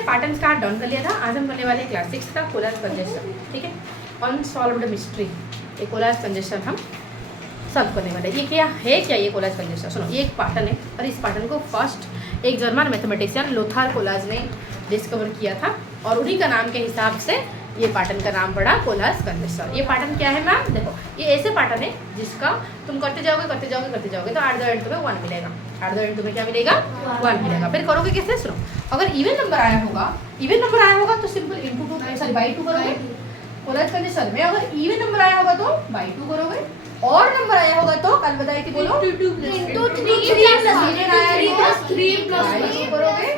हमने pattern start down कर लिया था। आज हम करने वाले क्लास 6 का कोलाज कंजेशन, ठीक है, अनसॉल्व्ड मिस्ट्री। ये कोलाज कंजेशन हम सॉल्व करने वाले। ये क्या है, क्या ये कोलाज कंजेशन? सुनो, ये एक पैटर्न है और इस पैटर्न को फर्स्ट एक जर्मन मैथमेटिशियन लोथार कोलाज ने डिस्कवर किया था और उन्हीं का नाम के हिसाब से ये पैटर्न का नाम पड़ा कोलाज कंजेशन। ये पैटर्न क्या है मैम? देखो, ये ऐसे पैटर्न है जिसका तुम करते जाओगे तो एट द एंड तुम्हें 1 मिलेगा। एट द एंड तुम्हें क्या मिलेगा? 1 मिलेगा। फिर करोगे कैसे? सुनो, अगर इवन नंबर आया होगा तो सिंपल इंटू 2 सॉरी बाई 2 करोगे। कोलाज कंजेशन में अगर इवन नंबर आया होगा तो बाई 2 करोगे, और नंबर आया होगा तो कल बताया कि बोलो इंटू 3 प्लस करोगे,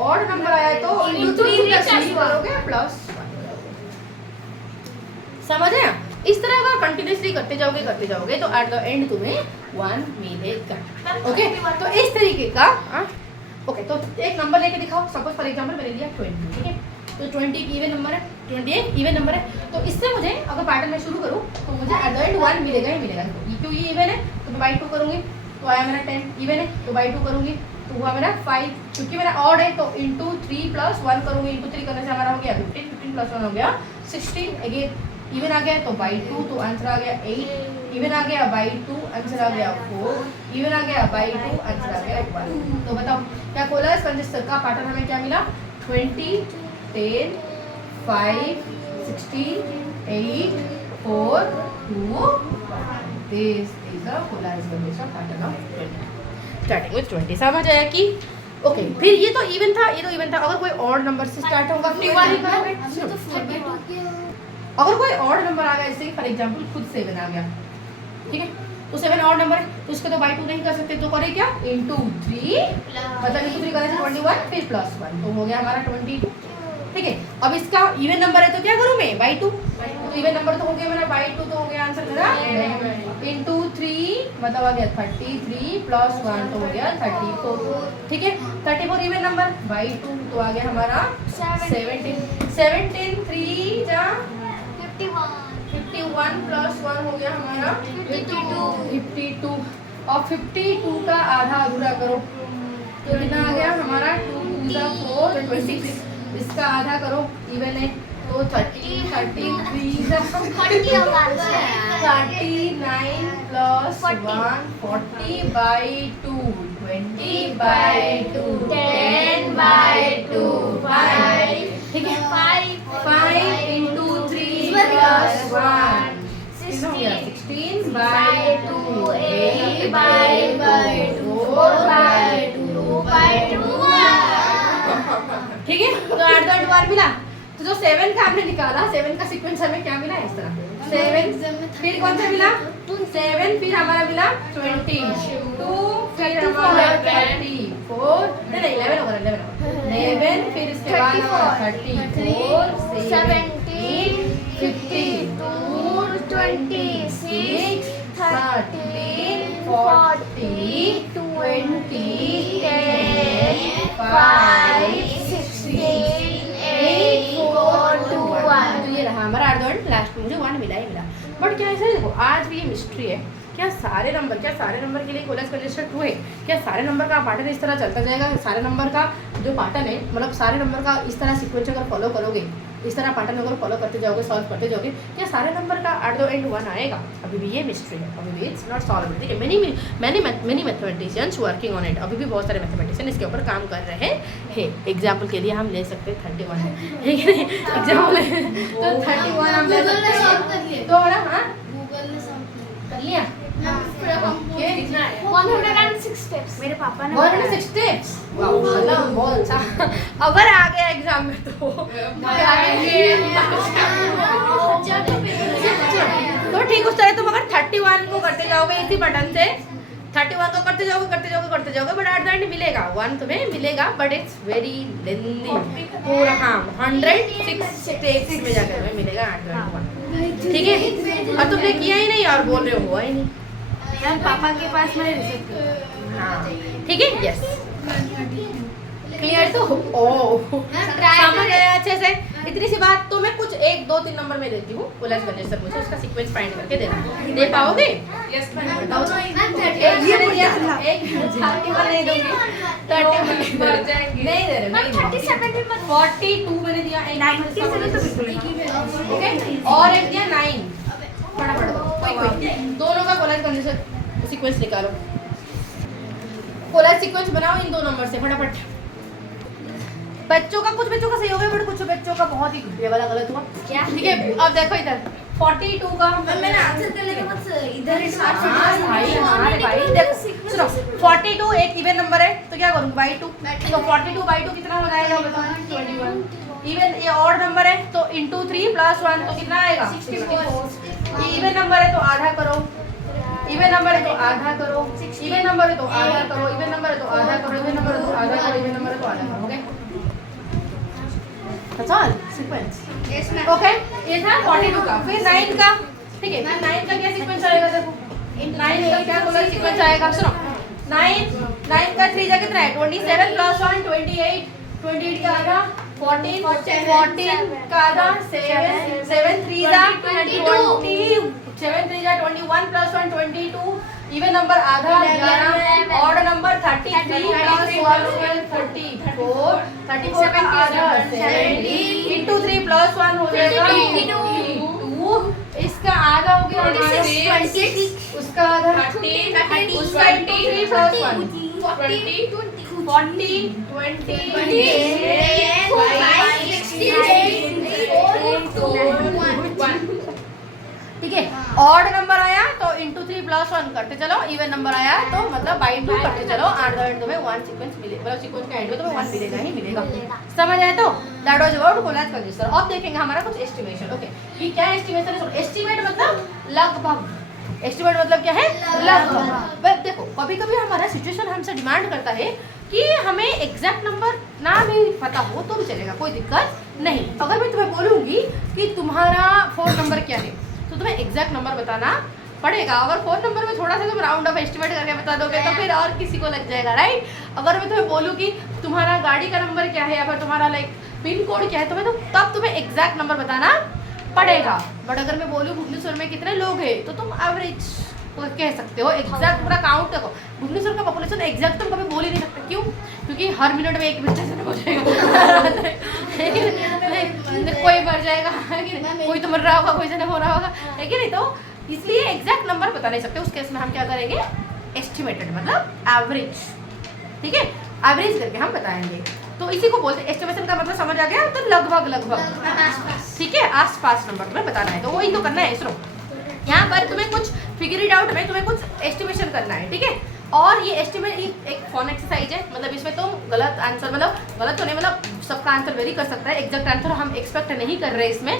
और नंबर आया तो इंटू 3 प्लस 3 करोगे प्लस 1 करोगे। समझ आया? इस तरह का कंटिन्यूअसली करते जाओगे तो एट द एंड तुम्हें 1 मिलेगा। ओके, तो इस तरीके का ओके, तो एक नंबर लेके दिखाओ। सपोज फॉर एग्जांपल मैंने लिया 20, ठीक है, तो 20 एक इवन नंबर है, 28 इवन नंबर है, तो इससे मुझे अगर पैटर्न में शुरू करूँ तो मुझे एट द एंड 1 मिलेगा ही मिलेगा। क्यों ये इवन है तो मैं बाई 2 करूँगी, तो आया मेरा 10। इवन है तो बाई 2 करूँगी तो हुआ मेरा 5। क्योंकि मेरा ऑड है तो इंटू 3 प्लस 1 करूँगी। इंटू 3 करने से हमारा हो गया 15, 15 प्लस 1 हो गया 16। अगेन इवन आ गया तो बाई 2, तो आंसर आ गया 8। इवन आ गया बाई 2, आंसर आ गया 4। इवन आ गया बाई 2, आंसर आ गया 1। तो बताओ क्या कोलाज कंजेशन का पैटर्न हमें क्या मिला? 20, 10, 5, 16, 8, 4, 2, 1। This is a collage congestion pattern of 20 starting with 20। समझ आया कि ओके? फिर ये तो इवन था, अगर कोई ऑड नंबर से स्टार्ट होगा अगर कोई ऑड नंबर आ गया, जैसे फॉर एग्जांपल खुद 7 आ गया, ठीक है, तो 7 ऑड नंबर है तो इसको तो बाई 2 नहीं कर सकते, तो करे क्या? इंटू 3, मतलब इंटू 3 करने से 21 फिर प्लस 1, तो हो गया हमारा 22, ठीक है। अब इसका इवन नंबर है तो क्या करूँ मैं? बाई 2, तो इवन नंबर तो हो गया मेरा बाई 2, तो हो गया आंसर मेरा इंटू 3, मतलब आ गया 33 प्लस 1, तो हो गया 34, ठीक है। 34 इवन नंबर बाई 2, तो आ गया हमारा 17 3 जा 51 प्लस 1 हो गया हमारा 52। और 52 का आधा अधूरा करो तो कितना आ गया हमारा? 2 2 4 26। इसका आधा करो, इवन है तो 30 33 39 प्लस 1 40 बाई 2 20 बाई 2 10 बाई 2 5, ठीक है। 5 into 3 plus 1 16 by 2 8 by 2 4 by 2 by 2, ठीक है। तो 8 बार मिला, तो जो 7 का हमने निकाला, 7 का सीक्वेंस हमें क्या मिला? इस तरह 7, फिर कौन सा मिला? 7, फिर हमारा मिला 22, फिर हमारा 34, नहीं 11 होगा 11, फिर इसके बाद हमारा 34 17 52 26 13 40 20 10 5 16 8 4 2 1। तो ये रहा हमारा एट लास्ट में मुझे 1 मिला ही मिला। बट क्या ऐसा है, देखो आज भी ये मिस्ट्री है, क्या सारे नंबर के लिए कोलाज कंजेशन ट्रू है? क्या सारे नंबर का पैटर्न इस तरह चलता जाएगा? सारे नंबर का जो पैटर्न है, मतलब सारे नंबर का इस तरह सीक्वेंस अगर फॉलो करोगे, इस तरह पैटर्न अगर फॉलो करते जाओगे, सॉल्व करते जाओगे, क्या सारे नंबर का एट द एंड 1 आएगा? अभी भी ये मिस्ट्री है, अभी भी इट्स नॉट सॉल्व, ठीक है। Many mathematicians working on it, अभी भी बहुत सारे मैथमेटिशियन इसके ऊपर काम कर रहे हैं। एग्जाम्पल के लिए हम ले सकते हैं 31 है, ठीक है, एग्जाम्पल तो 31 हम ले सकते हैं। तो ना हाँ कर लिया 106 स्टेप्स मेरे पापा ने 106 स्टेप्स, वाह मतलब बहुत अच्छा। अगर आ गया एग्जाम में तो ठीक उस तरह तुम अगर 31 को करते जाओगे इसी बटन से, 31 को करते जाओगे बट एट द एंड मिलेगा 1 तुम्हें मिलेगा, बट इट्स वेरी लेंदी पूरा। हाँ 106 स्टेप्स में जाकर तुम्हें मिलेगा एट द एंड 1, ठीक है। और तुमने किया ही नहीं और बोल रहे हो हुआ ही नहीं। पापा के पास मैंने रिसर्च किया, हाँ ठीक है, यस क्लियर। तो समझ गए अच्छे से? इतनी सी बात। तो मैं कुछ 1 2 3 नंबर में देती हूँ, कोलैज कंजेस्टर मुझे उसका सीक्वेंस फाइंड करके देना। दे पाओगे? यस एक नहीं दूंगी, 30 मर जाएंगे। नहीं दे रहे, नहीं 37 भी मत 42 मैंने दिया, 90 से तो बिल्कुल नहीं। ओके, और एक दिया 9। फटाफट दो, कोई दोनों का कोलैज कंजेस्टर सीक्वेंस निकालो। कोलैज सीक्वेंस बनाओ इन 2 नंबर से फटाफट। बच्चों का कुछ बच्चों का सही हो गया, बट कुछ बच्चों का बहुत ही ये वाला गलत हुआ। क्या? ठीक है, अब देखो इधर 42 का मैंने आंसर कर लिया बस इधर भाई देखो सुनो, 42 एक इवन नंबर है तो क्या करूँ, बाई 2। तो 42/2 कितना हो जाएगा बताओ? 21। इवन ये ऑड नंबर है तो इंटू 3 + 1 तो कितना आएगा? 64। ये इवन नंबर है तो आधा करो, इवन नंबर है तो आधा करो, इवन नंबर है तो आधा करो, इवन नंबर है तो आधा करो, इवन नंबर है तो आधा करो, इवन नंबर है तो आधा करो। Okay, that's all sequence। Okay, ये था 42 का। फिर 9 का, ठीक है, फिर 9 का क्या सीक्वेंस आएगा देखो। 9 का क्या कोलर सीक्वेंस आएगा सुनो। 9 का 3 जा कितना है? 27 + 1 28, 28 का आधा 14 का आधा 7 3 जा 20, 7 3 जा 21 + 1 22, इवन नंबर आधा 11, ऑड नंबर 33 + 1 44, 34 का आधा 70 इंटू 3 + 1 हो जाएगा 22, इसका आधा हो गया 26, उसका आधा 30, उसका इंटू 3 + 1 40 20 ठीक है। ऑड नंबर आया तो इंटू 3 + 1 करते चलो, इवन नंबर आया तो मतलब बाई 2 करते चलो। एट द एंड में 1 सीक्वेंस मिलेगा, मतलब सीक्वेंस के एंड में तुम्हें 1 मिलेगा ही मिलेगा। समझ आया? तो दैट वाज अबाउट कोलैज कंजेस्टर। अब देखेंगे हमारा कुछ एस्टिमेशन। ओके, ये क्या एस्टिमेशन है? एस्टिमेट मतलब लगभग, एस्टिमेट मतलब क्या है? लगभग। देखो कभी कभी हमारा सिचुएशन हमसे डिमांड करता है कि हमें एग्जैक्ट नंबर ना भी पता हो तो भी चलेगा, कोई दिक्कत नहीं। अगर मैं तुम्हें बोलूँगी कि तुम्हारा 4 नंबर क्या है तो तुम्हें एग्जैक्ट नंबर बताना पड़ेगा। अगर 4 नंबर में थोड़ा सा तुम राउंड ऑफ एस्टिमेट करके बता दोगे तो फिर और किसी को लग जाएगा, राइट? अगर मैं तुम्हें बोलूँ कि तुम्हारा गाड़ी का नंबर क्या है या फिर तुम्हारा पिन कोड क्या है तो तब तुम्हें एग्जैक्ट नंबर बताना पड़ेगा। बट अगर मैं बोलूँ भुवनेश्वर में कितने लोग हैं तो तुम एवरेज कह सकते हो। एग्जैक्ट पूरा काउंट देखो, भुवनेश्वर का पॉपुलेशन एग्जैक्ट तुम कभी बोल ही नहीं सकते। क्यों? क्योंकि हर मिनट में एक बच्चा जन्म हो जाएगा कोई मर जाएगा, कोई तो मर रहा होगा, कोई जन्म हो रहा होगा, है कि नहीं? तो इसलिए एग्जैक्ट नंबर बता नहीं सकते। उस केस में हम क्या करेंगे? एस्टिमेटेड मतलब एवरेज, ठीक है, एवरेज करके हम बताएंगे। तो इसी को बोलते हैं एस्टिमेशन का मतलब समझ आ गया? तो लगभग ठीक है, आसपास नंबर तुम्हें बताना है, तो वही तो करना है। सुनो, यहाँ पर तुम्हें कुछ फिगर इट आउट में तुम्हें कुछ एस्टिमेशन करना है, ठीक है। और ये एस्टिमेट एक फॉर्म एक्सरसाइज है, मतलब इसमें तुम गलत आंसर, मतलब गलत तो नहीं, मतलब सबका आंसर वेरी कर सकता है, एग्जैक्ट आंसर हम एक्सपेक्ट नहीं कर रहे इसमें,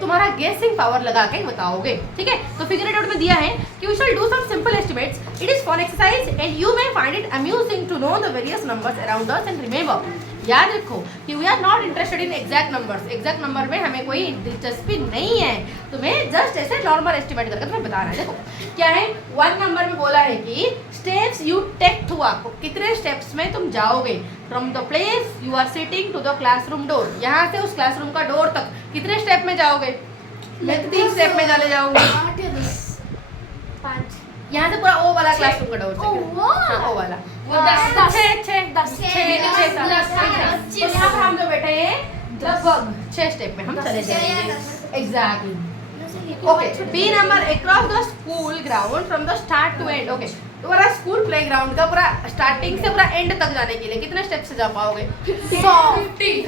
तुम्हारा गेसिंग पावर लगा के बताओगे, ठीक है। तो फिगर इट आउट में दिया है कि we shall do some simple estimates, it is for exercise and you may find it amusing to know the various numbers around us and remember, याद रखो कि we are not interested in exact numbers, exact number में हमें कोई दिलचस्पी नहीं है, तुम्हें जस्ट ऐसे नॉर्मल एस्टिमेट करके तुम्हें बताना है। देखो क्या है, 1 नंबर में बोला है कि steps you take to walk, कितने स्टेप्स में तुम जाओगे from the place you are sitting to the classroom door, यहाँ से उस क्लासरूम का डोर तक कितने स्टेप में जाओगे? मैं 3 स्टेप में चले जाऊंगी, 5 यहाँ से पूरा ओ वाला क्लासरूम का डोर, हाँ ओ वाला, तो यहाँ पर हम जो बैठे हैं लगभग 6 स्टेप में हम चले जाएंगे, exactly. Okay, B number across the school ground from the start to end, okay, तुम्हारा स्कूल प्ले ग्राउंड का पूरा स्टार्टिंग से पूरा एंड तक जाने के लिए कितने स्टेप से जा पाओगे? 50 ठीक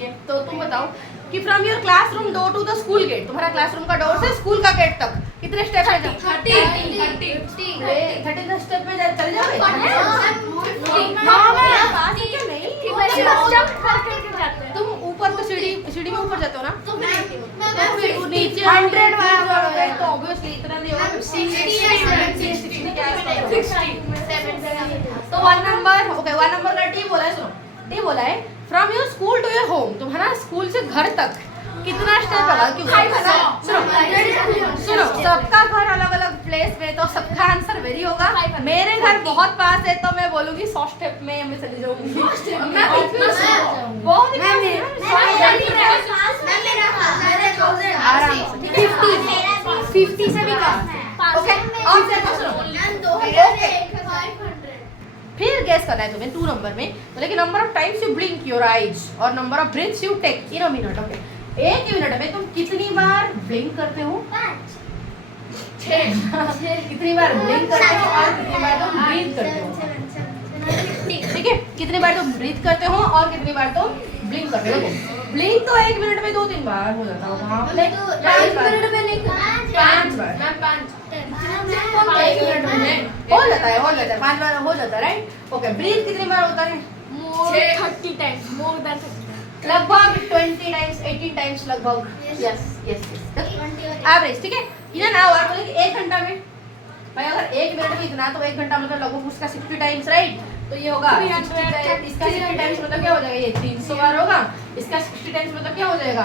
है। तो तुम बताओ कि from your classroom door to the school gate, तुम्हारा क्लासरूम का डोर से स्कूल का गेट तक कितने स्टेप है? 30 स्टेप में चले जाओगे? तुम ऊपर तो सीढ़ी में ऊपर जाते हो ना, तो नीचे 100 तो ऑब्वियसली इतना नहीं होगा, 60 तो 1 नंबर, ओके 1 नंबर का डी बोला है, सुनो डी बोला है from your school to your home, तुम्हारा स्कूल से घर तक कितना स्टेप होगा? क्यों सुनो सबका घर अलग अलग प्लेस में तो सबका आंसर वेरी होगा। मेरे घर बहुत पास है तो मैं बोलूंगी 100 स्टेप में मैं चली जाऊंगी। बहुत ही आराम से 50 से भी कम। ओके अब देखो सुनो, फिर गैस करना है तुम्हें 2 नंबर में, बोले कि number of times you blink your eyes और number of breaths you take in a minute. Okay, एक मिनट में तुम कितनी बार ब्लिंक करते हो? 6 कितनी बार ब्लिंक करते हो और कितनी बार तुम ब्रीथ करते हो? ठीक है, कितनी बार तुम ब्रीथ करते हो और कितनी बार तुम ब्लिंक करते हो? ब्लिंक तो 1 मिनट में 2-3 बार हो जाता होगा। हाँ, 5 मिनट में नहीं, 5 बार 1 मिनट में हो जाता है 5 बार हो जाता है, राइट? ओके, ब्रीथ कितनी बार होता है? 30 times, more than 30 लगभग 20 टाइम्स 18 टाइम्स लगभग। Yes yes average. ठीक है, इधर ना और बोले कि 1 घंटा में भाई अगर 1 मिनट में इतना तो 1 घंटा मतलब लगभग उसका 60 टाइम्स, राइट? तो ये होगा 60 इसका 60 टाइम्स मतलब क्या हो जाएगा? ये 300 बार होगा। इसका 60 टाइम्स मतलब क्या हो जाएगा?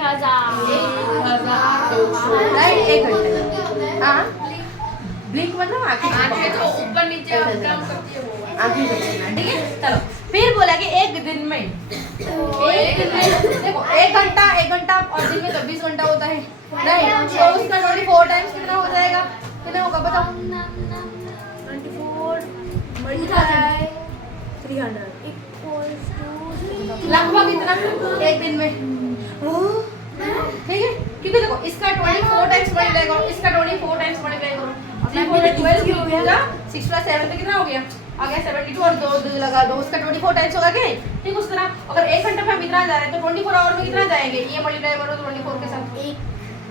1000 राइट, 1 घंटे। हाँ, ब्लिंक मतलब आंखें तो ऊपर नीचे अप डाउन करती है वो। आंखें देखना, ठीक है? चलो, फिर बोला कि एक दिन में देखो 1 घंटा और दिन में 24 घंटा होता है, राइट? तो उसका 24 टाइम्स कितना हो जाएगा? कितना होगा बताओ? 24 300 लगभग इतना एक दिन में, ठीक है? क्योंकि देखो इसका 24 टाइम्स मल्टीप्लाई करो, इसका 24 टाइम्स मल्टीप्लाई करो, 3 4 12 हो गया, 6 + 7 तो कितना हो गया? आ गया 72 और 2 लगा दो, उसका 24 टाइम्स होगा क्या? ठीक, उस तरह अगर 1 घंटे में हम इतना जा रहे हैं तो 24 आवर में कितना जाएंगे? ये मल्टीप्लाई करो 24 के साथ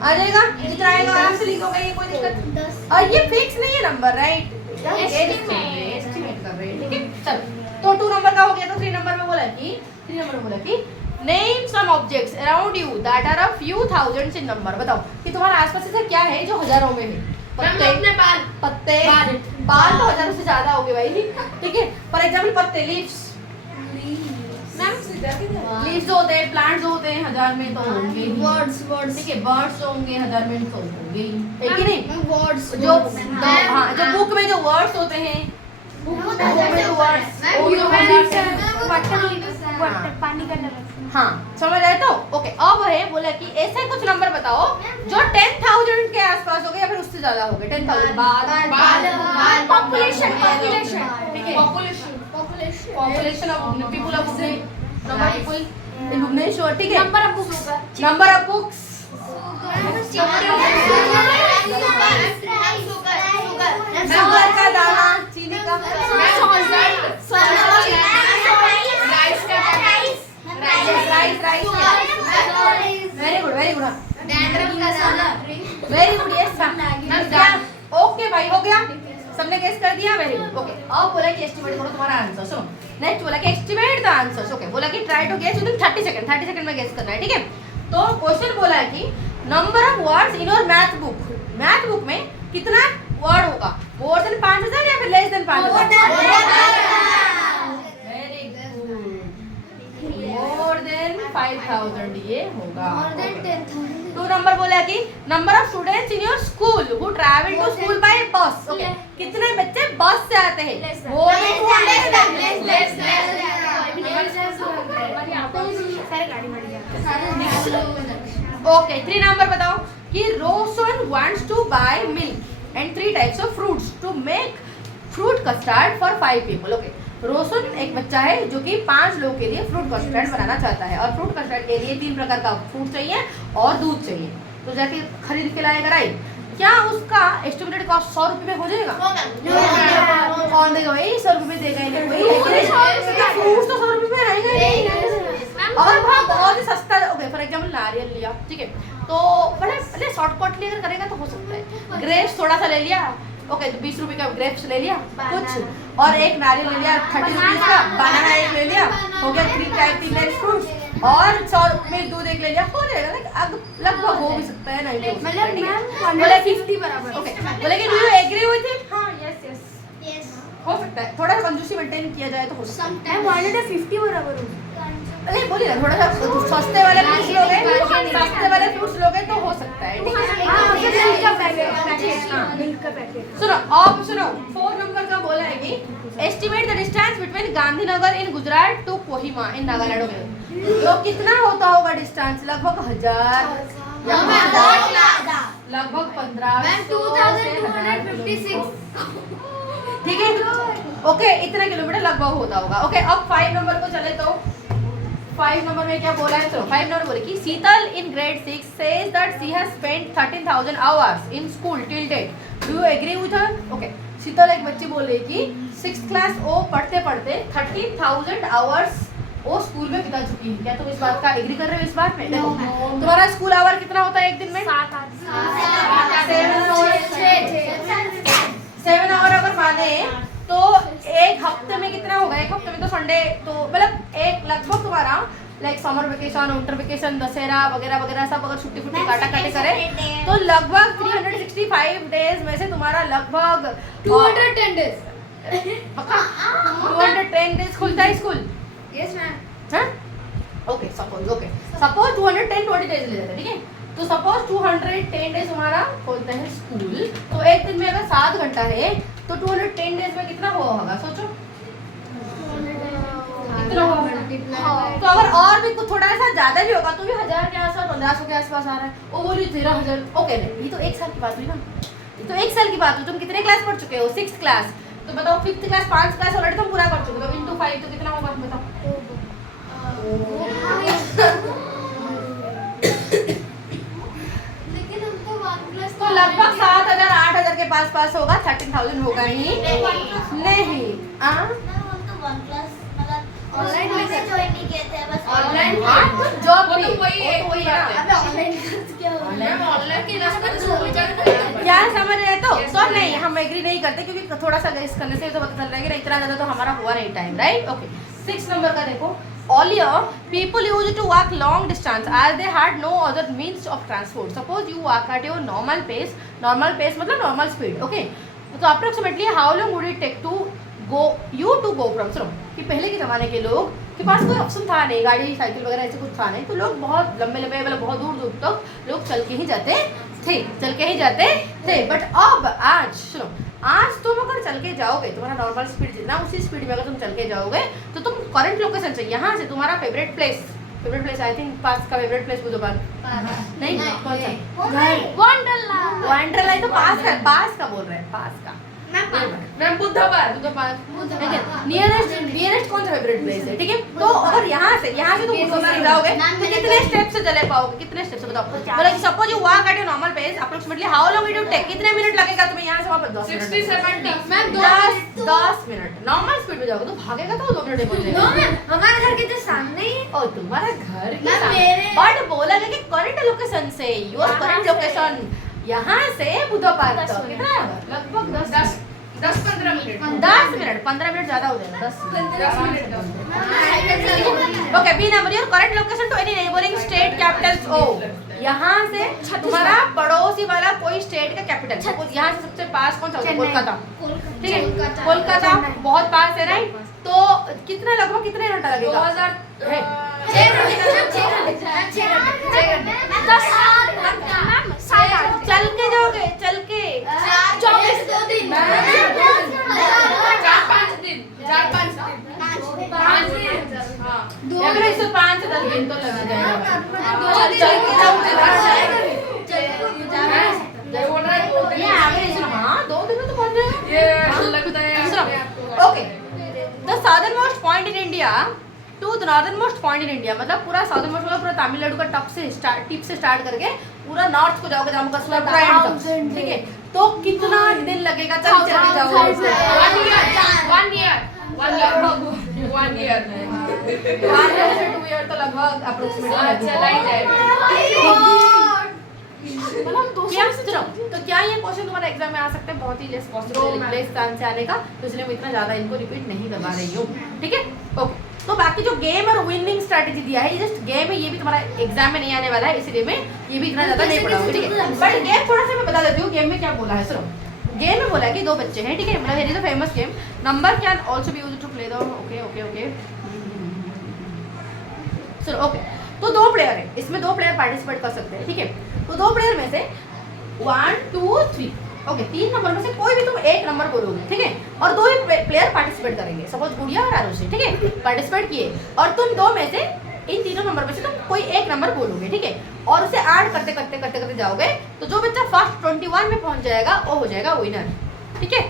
आ जाएगा, जितना आएगा आराम से लिखोगे, ये कोई दिक्कत। और ये फिक्स नहीं है नंबर, राइट? एस्टिमेट कर रहे हैं, ठीक है? चलो, तो 2 नंबर का हो गया। तो 3 नंबर में बोला कि name some objects around you that are a few thousands in number. बताओ कि तुम्हारे आसपास ऐसा क्या है जो हजारों में है? पत्ते बाल तो हजारों से ज्यादा होंगे भाई, ठीक है? फॉर एग्जांपल पत्ते, लीव्स जो होते हैं, प्लांट्स जो होते हैं 1000 में तो होंगे, वर्ड्स ठीक है? बर्ड्स होंगे 1000 में तो होंगे, है कि नहीं? वर्ड्स जो हाँ, जो बुक में जो वर्ड्स होते हैं, पानी का नंबर। हाँ, समझ आए? तो ओके, अब है बोला कि ऐसे कुछ नंबर बताओ जो 10,000 के आसपास हो गए या फिर उससे ज्यादा हो गए। 10,000 पॉपुलेशन ठीक है? Population of people of number people in Bhubaneswar, ठीक है? नंबर ऑफ बुक्स शुगर का दाना, चीनी का वेरी गुड यस। ओके भाई, हो गया, सबने गेस कर दिया, वेरी गुड। ओके, अब बोला कि एस्टिमेट करो तुम्हारा आंसर। सुनो, नेक्स्ट बोला कि एस्टिमेट द आंसर्स। ओके, बोला कि try to guess within 30 second में गेस करना है, ठीक है? तो क्वेश्चन बोला है कि number of words in your math book में कितना वर्ड होगा? मोर देन 5000 या फिर less than 5000? Very good, more than 5000 ये होगा। 2 नंबर बोला कि number of students in your school who travel to school by bus. Okay, कितने बच्चे बस से आते हैं? मोर देन ओके, 3 नंबर बताओ कि Roshan wants to buy milk and 3 types of fruits to make fruit custard for 5 people. Okay, Roshan एक बच्चा है जो कि 5 लोगों के लिए फ्रूट कस्टर्ड बनाना चाहता है और फ्रूट कस्टर्ड के लिए 3 प्रकार का फ्रूट चाहिए और दूध चाहिए। तो जाके खरीद के लाएगा, राइट? क्या उसका एस्टिमेटेड कॉस्ट 100 रुपए में हो जाएगा? कौन देगा भाई? 100 रुपए देगा ही नहीं कोई, फ्रूट्स तो 100 रुपए में आएगा नहीं। अगर वहाँ बहुत ही सस्ता, ओके फॉर एग्जाम्पल नारियल लिया, ठीक है? तो बड़े शॉर्टकट लेकर करेगा तो हो सकता है। ग्रेप्स थोड़ा सा ले लिया, ओके, तो 20 रुपए का ग्रेप्स ले लिया कुछ, और एक नारियल ले लिया 30 रुपीज का, बनाना एक ले लिया, हो गया 3 टाइप्स फ्रूट्स, और 100 में दूध एक ले लिया, हो जाएगा। लगभग हो भी सकता है, नहीं बोले 50 बराबर। ओके, बोले कि do you agree with it? हाँ, यस हो सकता है, थोड़ा कंजूसी मेंटेन किया जाए तो हो सकता है। 150 बराबर हो अरे बोलिए ना, थोड़ा सा सस्ते वाले फ्रूट्स लोगे, सस्ते वाले फ्रूट्स लोगे तो हो सकता है, ठीक है। सुनो अब सुनो, 4 नंबर का बोला है कि estimate the distance between Gandhinagar in Gujarat to Kohima in Nagaland. तो कितना होता होगा डिस्टेंस? लगभग 1000 या लगभग 1556, ठीक है। ओके, इतना किलोमीटर लगभग होता होगा। ओके, अब 5 नंबर को चले तो 5 नंबर में क्या बोला है? तो 5 नंबर बोले कि Sheetal in grade 6 says that she has spent 13,000 hours in school till date. Do you agree with her? Okay, Sheetal एक बच्ची बोल रही कि 6th क्लास वो पढ़ते पढ़ते 13,000 आवर्स वो स्कूल में बिता चुकी है। क्या तुम इस बात का एग्री कर रहे हो? इस बात में देखो, तुम्हारा स्कूल आवर कितना होता है एक दिन में? 7 आवर अगर माने तो एक हफ्ते में कितना होगा? एक हफ्ते में तो संडे तो मतलब एक लगभग तुम्हारा like summer vacation, winter vacation, Dussehra वगैरह वगैरह सब अगर छुट्टी फुट्टी काटा काटे करे तो लगभग 365 डेज में से तुम्हारा लगभग 210 days। 210 डेज खुलता है school. Yes ma'am। Okay suppose 210 20 days ले लेते हैं, ठीक है। तो सपोज 210 डेज हमारा खोलते हैं स्कूल, तो एक दिन में अगर 7 घंटा है तो 210 डेज में कितना हुआ होगा? सोचो कितना हुआ? तो अगर और भी कुछ थोड़ा सा ज्यादा भी होगा तो भी 1000 के आसपास, 1500 के आसपास आ रहा है। वो बोली 13,000। ओके नहीं, ये तो 1 साल की बात हुई ना, ये तो 1 साल की बात हुई। तुम कितने क्लास पढ़ चुके हो? 6th class. तो बताओ 5th क्लास 5 क्लास ऑलरेडी तुम पूरा कर चुके हो, इनटू 5 तो कितना होगा बताओ? तो लगभग 7,000 8,000 के पास पास होगा, 13,000 होगा ही नहीं। ऑनलाइन में ज्वाइन नहीं किए थे, बस ऑनलाइन जॉब वो तो वही है, वही है। ऑनलाइन क्या हो मैम ऑनलाइन के क्लास में तो क्या समझ रहे तो नहीं, हम एग्री नहीं करते क्योंकि थोड़ा सा गेस करने से तो पता चल रहा है कि इतना ज्यादा तो हमारा हुआ नहीं टाइम, राइट। ओके, 6 नंबर का देखो, earlier people used to walk long distance as they had no other means of transport. Suppose you walk at your normal pace मतलब normal speed, okay? तो approximately how long would it take to go from सुनो कि पहले के ज़माने के लोग के पास कोई ऑप्शन था नहीं, गाड़ी साइकिल वगैरह ऐसे कुछ था नहीं, तो लोग बहुत लंबे मतलब बहुत दूर दूर तक लोग चल के ही जाते थे। बट अब आज सुनो, आज तुम अगर चल के जाओगे, तुम्हारा नॉर्मल स्पीड जितना उसी स्पीड में अगर तुम चल के जाओगे तो तुम करंट लोकेशन से यहाँ से तुम्हारा फेवरेट प्लेस आई थिंक पास का फेवरेट प्लेस बुधवार नहीं कौन सा? वंडरलैंड तो पास का बोल रहे हैं, पास का मैम बुधवार नियरेस्ट कौन सा फेवरेट प्लेस है, ठीक है। तो अगर यहाँ से तुम बुधवार जाओगे तो कितने स्टेप से चले पाओगे? कितने स्टेप से बताओ? मतलब suppose you walk at your normal pace approximately how long it will take? कितने मिनट लगेगा तुम्हें यहाँ से वहाँ पर? 10 मिनट 10 मिनट नॉर्मल स्पीड में जाओगे तो भागेगा तो 2 मिनट में पहुंच जाएगा। हमारे घर के जो सामने ही और तुम्हारा घर के मैम, सामने मेरे- बट बोला गया कि करंट लोकेशन से योर करंट लोकेशन यहाँ से बुधा पार्क तक कितना है? लगभग 10-15 मिनट 15 मिनट ज्यादा हो जाएगा। 10 minute okay, B number your current location to any neighbouring state capitals. ओ यहाँ से तुम्हारा पड़ोसी वाला कोई स्टेट का कैपिटल, यहाँ से सबसे पास कौन सा होता है? कोलकाता, ठीक है। कोलकाता बहुत पास है, राइट। तो कितना लगभग कितने घंटा लगेगा? 2000 चल के जाओगे? चल के 4-5 दिन 4-5 दिन हाँ अगर 105 से 10 दिन तो लग जाएगा। चल के जाओगे हाँ 2 दिन में तो पहुंच जाएगा। ये लगता है okay, the southern most point in India to the northern most point in India, मतलब पूरा साउदर्न मोस्ट मतलब पूरा तमिलनाडु का टिप से स्टार्ट करके पूरा नॉर्थ को जाओगे, जम्मू कश्मीर पूरा एंड तक, ठीक है। तो कितना दिन लगेगा चल के जाओगे? 1 year से 2 ईयर तो लगभग अप्रोक्सीमेटली चला ही जाएगा। तो क्या ये क्वेश्चन तुम्हारे एग्जाम में आ सकते हैं? बहुत ही लेस पॉसिबल चांस से आने का, तो इसलिए मैं इतना ज्यादा इनको रिपीट नहीं करवा रही हूँ, ठीक है। ओके, तो बाकी जो गेम और विनिंग स्ट्रेटेजी दिया है, ये जस्ट गेम है, ये भी तुम्हारा एग्जाम में नहीं आने वाला है, इसलिए मैं ये भी इतना ज्यादा नहीं पढ़ाऊंगी, ठीक है। बट गेम थोड़ा सा मैं बता देती हूँ गेम में क्या बोला है। सुनो, गेम में बोला है कि 2 बच्चे हैं, ठीक है, मतलब it is a famous game. Number can also be used to play the okay सुनो ओके, तो 2 प्लेयर है इसमें, 2 प्लेयर पार्टिसिपेट कर सकते हैं, ठीक है। तो 2 प्लेयर में से 1 2 3 ओके, 3 नंबर में से कोई भी तुम एक नंबर बोलोगे, ठीक है, और 2 ही प्लेयर पार्टिसिपेट करेंगे, सपोज गुड़िया और आरुषि, ठीक है, पार्टिसिपेट किए, और तुम 2 में से इन तीनों नंबर में से तुम कोई एक नंबर बोलोगे, ठीक है, और उसे ऐड करते करते करते करते जाओगे, तो जो बच्चा फर्स्ट 21 में पहुंच जाएगा वो हो जाएगा विनर, ठीक है।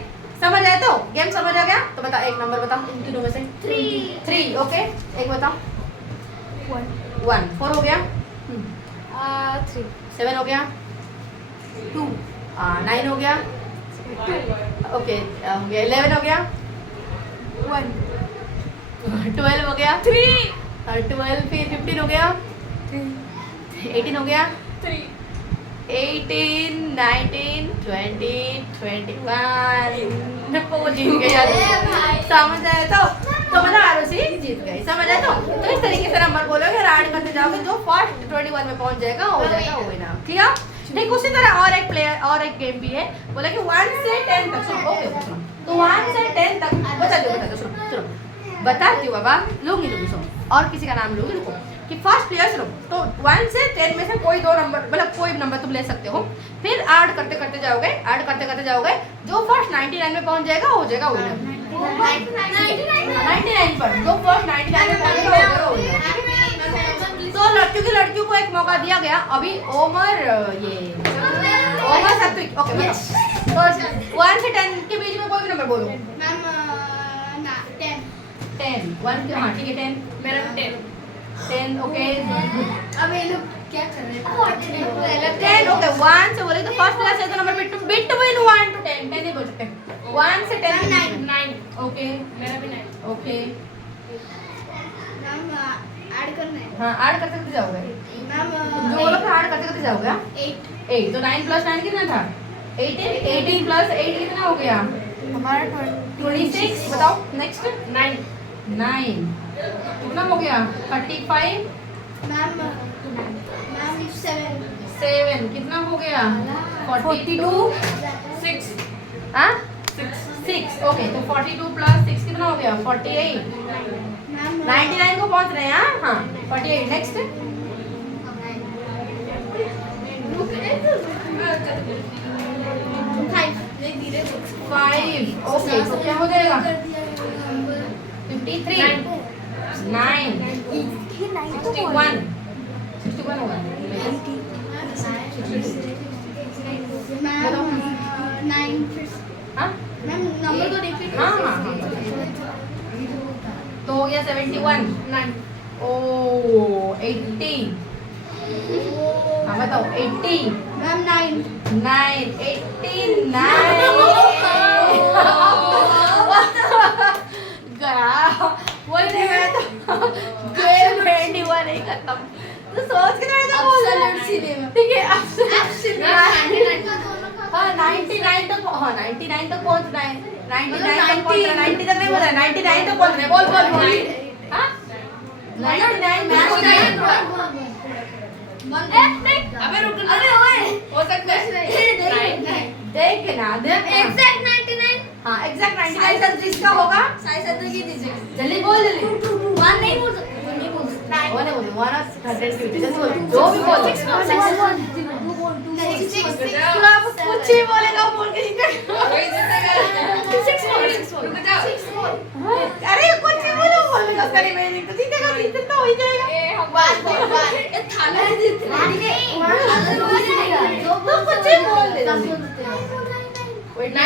समझ आया? तो गेम समझ आ गया? तो बता एक नंबर बता इन तीनों में से। 3 ओके, एक बता। 1 4 हो गया, 3 7 हो गया, 2 9 हो गया, ओके हो गया, 11 हो गया, 1 12 हो गया, 3 12 फिर 15 हो गया, 18 हो गया, 18 19 20 21 वो जीत गई यार। समझ आया? तो मतलब आरुषि जीत गई, समझ आया? तो इस तरीके से नंबर बोलोगे और ऐड करते जाओगे, जो फर्स्ट 21 में पहुंच जाएगा हो जाएगा वो विनर, क्लियर? ठीक, उसी तरह और एक प्लेयर और एक गेम भी है, बोला कि 1 से 10 तक, सुनो ओके सुनो, तो 1 से 10 तक बता दो सुनो बताती हूँ बाबा, लूंगी सुनो, और किसी का नाम लूंगी, रुको, कि फर्स्ट प्लेयर सुनो, तो 1 से 10 में से कोई 2 नंबर, मतलब कोई नंबर तुम ले सकते हो, फिर ऐड करते करते जाओगे, ऐड करते करते जाओगे, जो फर्स्ट 99 में पहुंच जाएगा हो जाएगा विनर। 99 पर जो फर्स्ट 99 में पहुंचेगा हो जाएगा विनर। तो लड़कियों को एक मौका दिया गया, अभी ओमर सात्विक, ओके बताओ, तो 1 से 10 के बीच में कोई भी नंबर बोलो। 10 1 के, हाँ ठीक है 10, मेरा 10 ओके, अब ये लोग क्या कर रहे हैं? 10 ओके, 1 से बोले तो फर्स्ट क्लास है तो नंबर बिटवीन 1 to 10 नहीं बोल सकते, 1 से 10 9 ओके, मेरा भी 9 ओके मैम ऐड करना है। हाँ ऐड करते करते जाओगे, मैम जो बोलो फिर ऐड करते करते जाओगे। 8 तो 9 प्लस 9 कितना था? 18 प्लस 8 कितना हो गया? हमारा 26 बताओ नेक्स्ट 9 कितना हो गया? 35 मैम 7 कितना हो गया? 42 6 हाँ 6 ओके, तो 42 प्लस 6 कितना हो गया? 48 मैम 99 को पहुंच रहे हैं, हाँ 48 नेक्स्ट 5 ओके, तो क्या हो जाएगा? 53 9 61 होगा, हाँ नंबर को रिपीट हाँ हाँ तो हो गया 71 ओ 80 हाँ बताओ 80 मैम 9 89 गया वही नहीं गया तो गेम 21 नहीं खत्म, तो सोच के थोड़ा सा बोल रहा, ठीक है हाँ 99 तक, हाँ 99 तक पहुंचना है, 99 तक पहुंचना, 90 तक नहीं बोल रहा, 99 तक पहुंचना है, बोल हाँ 99 अबे रुक ना, हो सकता है देख ना एग्जैक्ट 99 हाँ एग्जैक्ट 99 तक जिसका होगा जल्दी बोल, जल्दी 1 नहीं बोल सकते, नहीं बोल सकते। वो नहीं बोल, 150 जल्दी बोल, जो भी बोल, तू आप कुछ ही बोलेगा बोल के कोई जीतेगा। रुक जाओ, अरे कुछ ही बोलो बोल उसका नहीं मैं तो जीतेगा, जीत तो हो ही जाएगा। थाला जीत तो कुछ ही बोल दे जल्दी। Wait, 9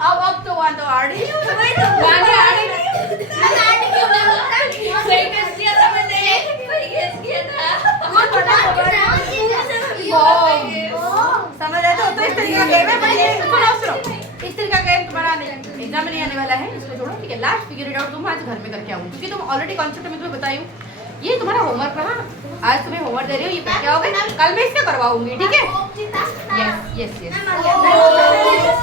अब तो वन तो आड़ ही हो गाने आ रही नहीं, सही कैसे किया था मैंने, सही कैसे किया था। समझ आए? तो इस तरीके का गेम है, पर ये सुनो इस तरीके का गेम तुम्हारा एग्जाम में नहीं आने वाला है, इसको छोड़ो, ठीक है। लास्ट फिगर इट आउट तुम आज घर में करके आओ, क्योंकि तुम ऑलरेडी कॉन्सेप्ट में तुम्हें बताई हूँ, ये तुम्हारा होमवर्क रहा, आज तुम्हें होमवर्क दे रही हूँ, ये क्या होगा कल मैं इससे करवाऊंगी, ठीक है। Yes yes yes